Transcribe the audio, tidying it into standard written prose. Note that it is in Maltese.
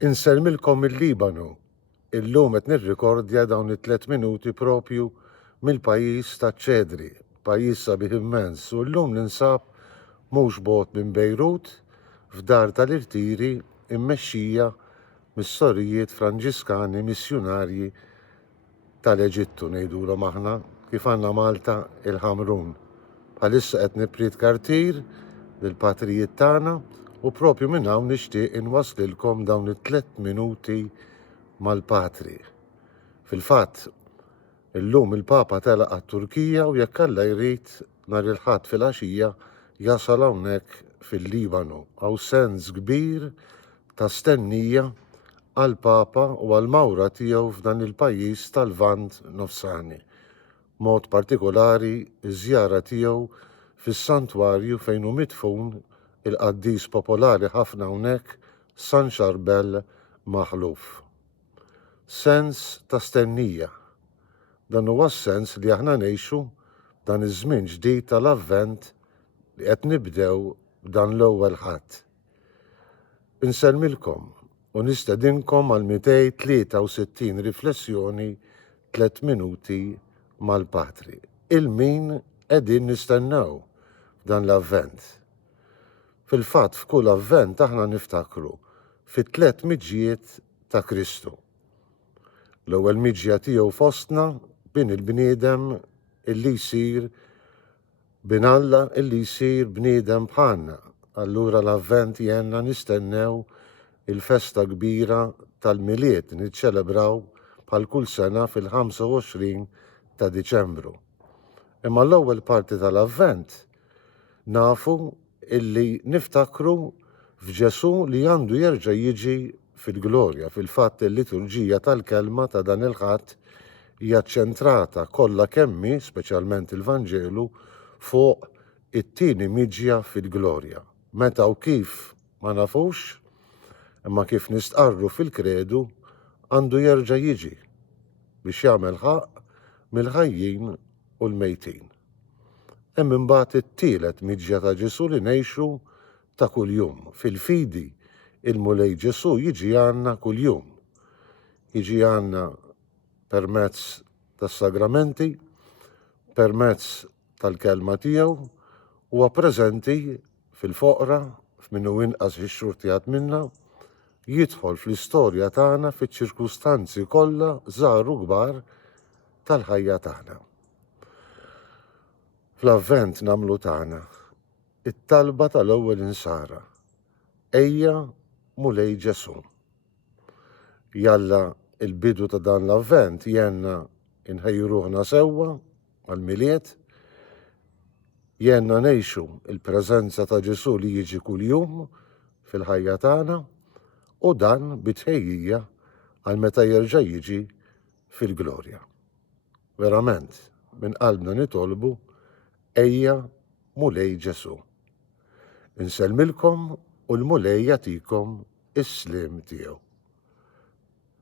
Inselmilkom il-Libanu. Illum qed nirrikordja dawn it-3 minuti propju mill-pajjiż taċ-Ċedri, pajjiż sabiħ immens, u llum ninsab mhux bogħod minn Bejrut f'dar tal-irtieri immexxija mis-sorijiet Franġiskani missjunarji tal-Eġittu ngħidulhom aħna kif għandna Malta il-Ħamrun. Bħalissa qed nipried kartir lill-patrijiet tagħna u propju minn hawn nixtieq inwasslilkom dawn it-3 minuti mal-patri. Fil-fatt, illum il-Papa telaq għat-Turkija u jekk Alla jrid nhar il-Ħadd filgħaxija jasal hawnhekk fil-Libanu. Hawn sens kbir ta' stennija għall-Papa u għall-mawra tiegħu f'dan il-pajjiż tal-Lvant Nofsani. Mod partikolari iż-żjara tiegħu fis-santwarju fejn hu midfun il-qaddis popolari ħafna hawnhekk San Charbel Magħluf. Sens ta' stennija. Dan huwa s-sens li aħna ngħixu dan iż-żmien ġdid tal-Avvent li qed nibdew b'dan l-ewwel Ħadd. Insellmilkom u nistedinkom għal 263 riflessjoni 3 minuti mal-Patri. Il-min qegħdin nistennew f'dan l-Avvent. Fil-fatt f'kull avvent aħna niftakru fit-3 miġjiet ta' Kristu. L-ewwel miġja tiegħu fostna bin il-bniedem illi jsir bin Alla illi jsir bniedem bħalna. Allura l-avvent jenna nistennew il-festa kbira tal-miliet niċċelebraw bħal kull sena fil-25 ta' Diċembru. Imma l-ewwel parti tal-avvent nafu illi niftakru f'Ġesu li għandu jerġa' jiġi fil-glorja. Fil-fatt il-liturġija tal-kelma ta' dan il-Ħadd hija ċċentrata kollha kemmi, speċjalment il-Vanġelu, fuq it-tieni miġja fil-glorja. Meta u kif ma nafux, imma kif nistqarru fil-kredu għandu jerġa' jiġi biex jagħmel ħaq mill-ħajjin u l-mejtin. Hemm imbagħad it-tielet miġja ta' Ġesu li ngħixu ta' kuljum. Fil-fidi il-mulej Ġesu jiġi għandna kuljum. Jiġi għandna permezz tas-sagramenti, permezz tal-kelma tiegħu, huwa preżenti fil-foqra f'minnu inqas ix-xurtijat minnha, jidħol fl-istorja tagħna fiċ-ċirkustanzi kollha żgħar u kbar tal-ħajja tagħna. Fl-avvent nagħmlu tagħna it-talba tal-ewwel insara. Ejja mulej Ġesu. Jalla il-bidu ta' dan l-avvent jenna inħejju ruħna sewwa għall-miliet, jenna ngħixu il-preżenza ta' Ġesu li jiġi kuljum fil-ħajja tagħna u dan bitħejjija għal meta jerġa' jiġi fil-glorja. Verament, minn qalbna nitolbu ejja mulej Ġesu. Insellmilkom u l-mulej jagħtikom is-sliem tiegħu.